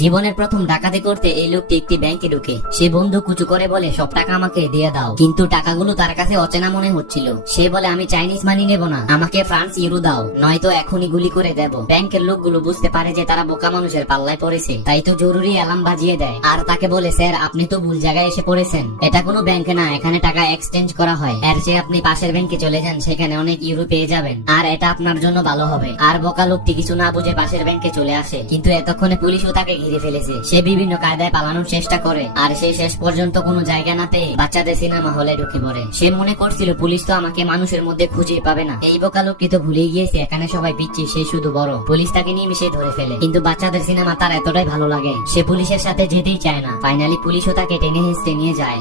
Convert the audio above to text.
জীবনের প্রথম ডাকাতি করতে এই লোকটি একটি ব্যাংকে ঢুকে। সে বন্ধু কুচু করে বলে সব টাকা আমাকে দিয়ে দাও, কিন্তু টাকাগুলো তার কাছে অচেনা মনে হচ্ছিল। সে বলে আমি চাইনিজ মানি নেব না, আমাকে ফ্রান্স ইউরো দাও, নয়তো এখনই গুলি করে দেব। ব্যাংকের লোকগুলো বুঝতে পারে যে তারা বোকা মানুষের পাল্লায় পড়েছে, তাই তো জরুরি অ্যালার্ম বাজিয়ে দেয় আর তাকে বলে স্যার আপনি তো ভুল জায়গায় এসে পড়েছেন, এটা কোনো ব্যাংক না, এখানে টাকা এক্সচেঞ্জ করা হয়, এর চেয়ে আপনি পাশের ব্যাংকে চলে যান, সেখানে অনেক ইউরো পেয়ে যাবেন আর এটা আপনার জন্য ভালো হবে। আর বোকা লোকটি কিছু না বুঝে পাশের ব্যাংকে চলে আসে, কিন্তু এতক্ষণে পুলিশও তাকে ঘিরে ফেলেছে। সে বিভিন্ন কায়দায় পালানোর চেষ্টা করে আর সে শেষ পর্যন্ত কোনো জায়গা না পেয়ে বাচ্চাদের সিনেমা হলে ঢুকে পড়ে। সে মনে করছিল পুলিশ তো আমাকে মানুষের মধ্যে খুঁজে পাবে না, এই বোকা লোকটি তো ভুলে গিয়েছে এখানে সবাই পিচ্ছি, সে শুধু বড়। পুলিশ তাকে নিয়ে মিশে ধরে ফেলে, কিন্তু বাচ্চাদের সিনেমা তার এতটাই ভালো লাগে সে পুলিশের সাথে যেতেই চায় না। ফাইনালি পুলিশও তাকে টেনে হেঁচড়ে নিয়ে যায়।